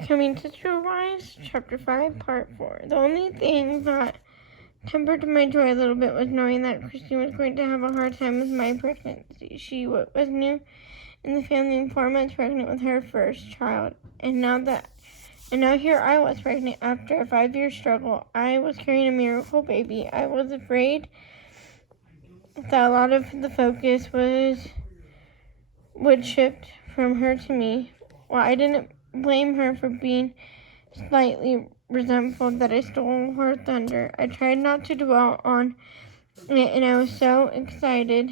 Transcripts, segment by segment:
Becoming Sister Wives, Chapter 5, Part 4. The only thing that tempered my joy a little bit was knowing that Christine was going to have a hard time with my pregnancy. She was new in the family and 4 months pregnant with her first child. And now here I was pregnant after a 5-year struggle. I was carrying a miracle baby. I was afraid that a lot of the focus would shift from her to me. Well, I didn't blame her for being slightly resentful that I stole her thunder. I tried not to dwell on it, and I was so excited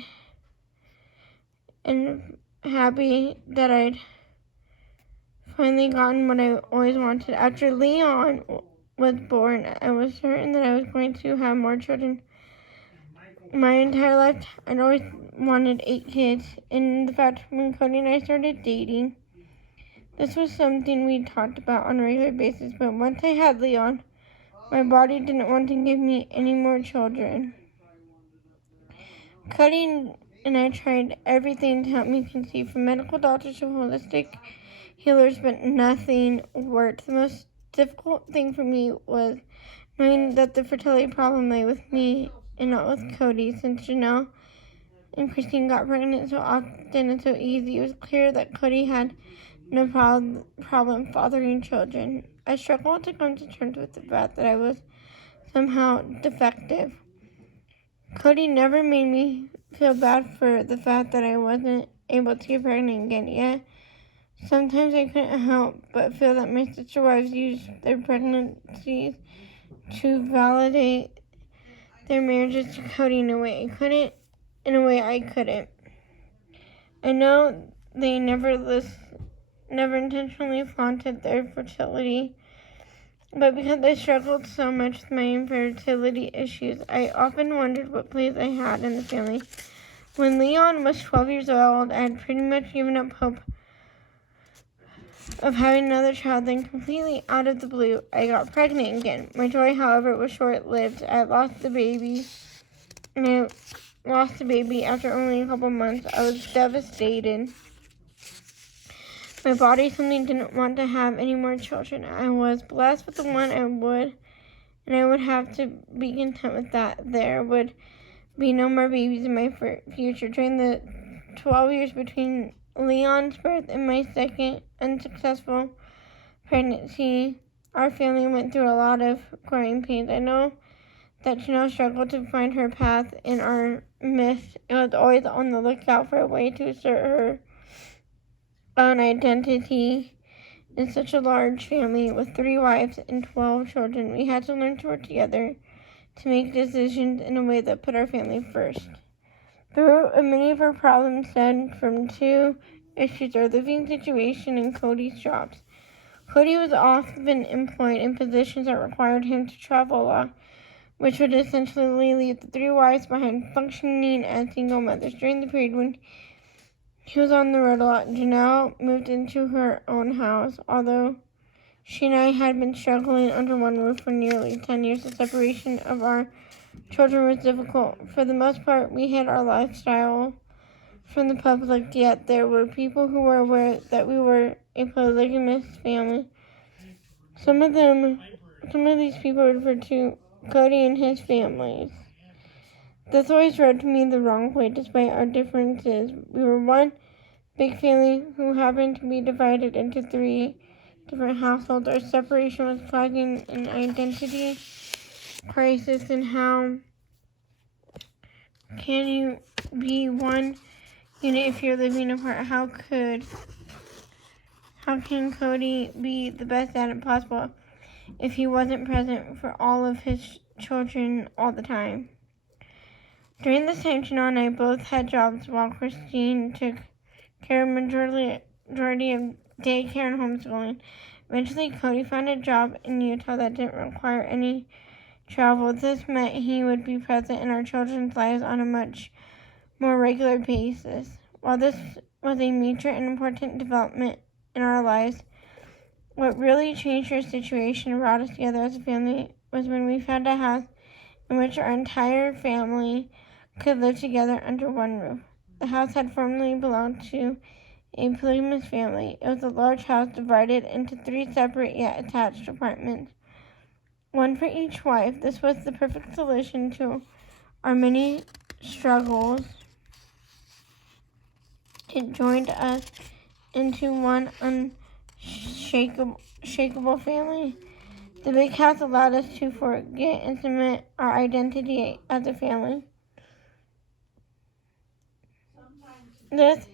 and happy that I'd finally gotten what I always wanted. After Leon was born, I was certain that I was going to have more children. My entire life, I'd always wanted 8 kids, and the fact when Cody and I started dating, this was something we talked about on a regular basis, but once I had Leon, my body didn't want to give me any more children. Cody and I tried everything to help me conceive, from medical doctors to holistic healers, but nothing worked. The most difficult thing for me was knowing that the fertility problem lay with me and not with Cody, since Janelle and Christine got pregnant so often and so easy. It was clear that Cody had no problem fathering children. I struggled to come to terms with the fact that I was somehow defective. Cody never made me feel bad for the fact that I wasn't able to get pregnant again, yet sometimes I couldn't help but feel that my sister wives used their pregnancies to validate their marriages to Cody in a way I couldn't. I know they never intentionally flaunted their fertility, but because I struggled so much with my infertility issues, I often wondered what place I had in the family. When Leon was 12 years old, I had pretty much given up hope of having another child. Then, completely out of the blue, I got pregnant again. My joy, however, was short-lived. I lost the baby after only a couple months. I was devastated. My body suddenly didn't want to have any more children. I was blessed with the one and I would have to be content with that. There would be no more babies in my future. During the 12 years between Leon's birth and my second unsuccessful pregnancy, our family went through a lot of growing pains. I know that Janelle struggled to find her path in our midst and was always on the lookout for a way to assert her own identity. In such a large family with 3 wives and 12 children, we had to learn to work together to make decisions in a way that put our family first. The root of many of our problems stemmed from 2 issues: our living situation and Cody's jobs. Cody was often employed in positions that required him to travel a lot, which would essentially leave the 3 wives behind functioning as single mothers. During the period when he was on the road a lot, Janelle moved into her own house. Although she and I had been struggling under one roof for nearly 10 years, the separation of our children was difficult. For the most part, we hid our lifestyle from the public, yet there were people who were aware that we were a polygamous family. Some of these people referred to Cody and his families. This always rubbed me the wrong way, despite our differences. We were one big family who happened to be divided into 3 different households. Our separation was causing an identity crisis. And how can you be one unit if you're living apart? How can Cody be the best dad possible if he wasn't present for all of his children all the time? During this time, Janelle and I both had jobs while Christine took care of majority of daycare and homeschooling. Eventually, Cody found a job in Utah that didn't require any travel. This meant he would be present in our children's lives on a much more regular basis. While this was a major and important development in our lives, what really changed our situation and brought us together as a family was when we found a house in which our entire family could live together under one roof. The house had formerly belonged to a polygamous family. It was a large house divided into 3 separate yet attached apartments, one for each wife. This was the perfect solution to our many struggles. It joined us into one unshakable family. The big house allowed us to forget and cement our identity as a family. This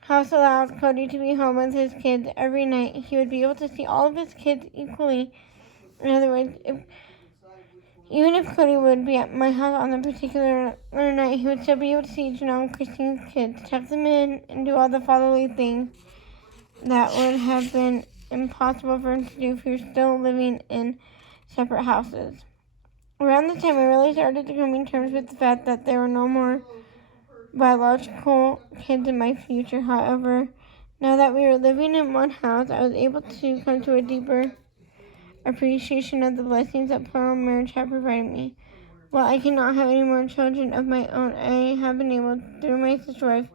house allowed Cody to be home with his kids every night. He would be able to see all of his kids equally. In other words, even if Cody would be at my house on a particular night, he would still be able to see Janelle and Christine's kids, tuck them in, and do all the fatherly things that would have been impossible for him to do if he were still living in separate houses. Around this time, I really started to come to terms with the fact that there were no more biological kids in my future. However, now that we were living in one house, I was able to come to a deeper appreciation of the blessings that plural marriage had provided me. While I cannot have any more children of my own, I have been able, through my sister wife,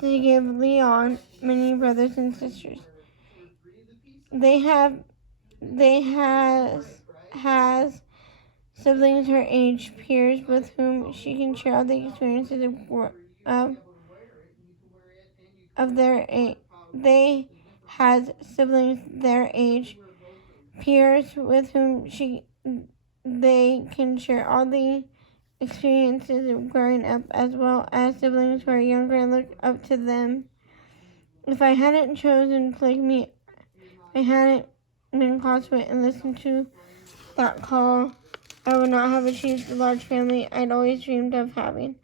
to give Leon many brothers and sisters. They has siblings her age, peers with whom she can share all the experiences of their age. They has siblings their age, peers with whom they can share all the experiences of growing up, as well as siblings who are younger and look up to them. If I hadn't chosen polygamy, I hadn't been called to it and listened to that call, I would not have achieved the large family I'd always dreamed of having.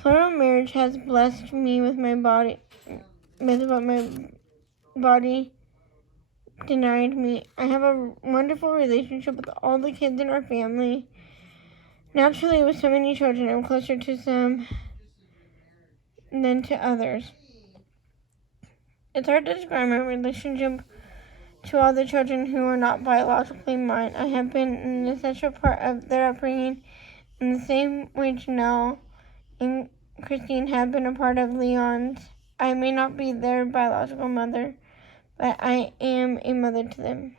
Plural marriage has blessed me with what my body denied me. I have a wonderful relationship with all the kids in our family. Naturally, with so many children, I'm closer to some than to others. It's hard to describe my relationship to all the children who are not biologically mine. I have been an essential part of their upbringing in the same way Janelle and Christine have been a part of Leon's. I may not be their biological mother, but I am a mother to them.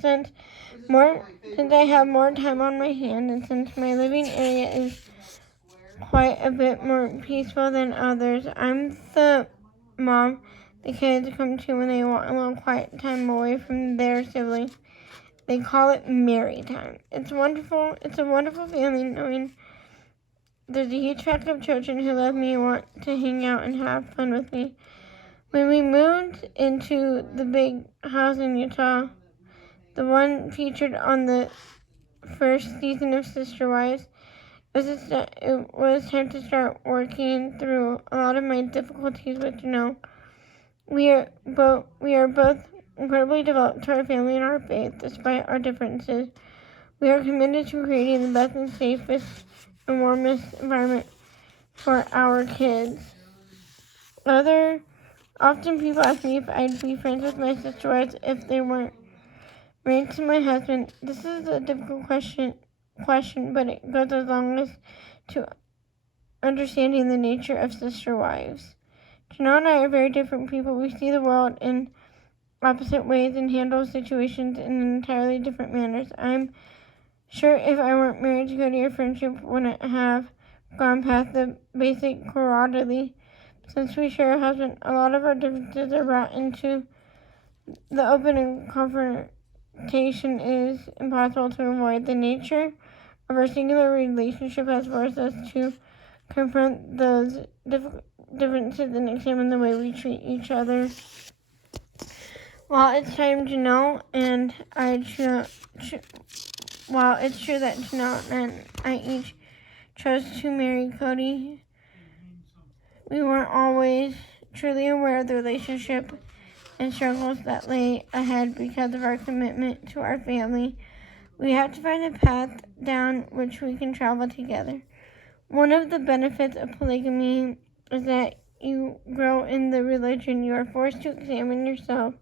Since I have more time on my hand, and since my living area is quite a bit more peaceful than others, I'm the mom the kids come to when they want a little quiet time away from their siblings. They call it Mary time. It's wonderful. It's a wonderful feeling knowing there's a huge pack of children who love me and want to hang out and have fun with me. When we moved into the big house in Utah, the one featured on the first season of Sister Wives, it was time to start working through a lot of my difficulties with Janelle. We are both incredibly devoted to our family and our faith, despite our differences. We are committed to creating the best and safest and warmest environment for our kids. Often people ask me if I'd be friends with my sister wives if they weren't married to my husband. This is a difficult question, but it goes as long as to understanding the nature of sister wives. Janelle and I are very different people. We see the world in opposite ways and handle situations in entirely different manners. I'm sure if I weren't married to Cody, our friendship wouldn't have gone past the basic camaraderie. Since we share a husband, a lot of our differences are brought into the open, and confrontation is impossible to avoid. The nature of our singular relationship has forced us to confront those differences and examine the way we treat each other. While it's time to know, and while it's true that Janelle and I each chose to marry Cody, we weren't always truly aware of the relationship and struggles that lay ahead because of our commitment to our family. We have to find a path down which we can travel together. One of the benefits of polygamy is that you grow in the religion. You are forced to examine yourself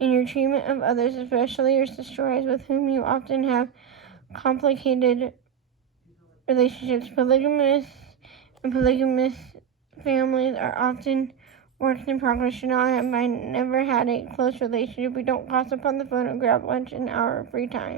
and your treatment of others, especially your sister wives with whom you often have complicated relationships. Polygamous families are often works in progress. Chanel and I never had a close relationship. We don't gossip on the phone or grab lunch in our free time.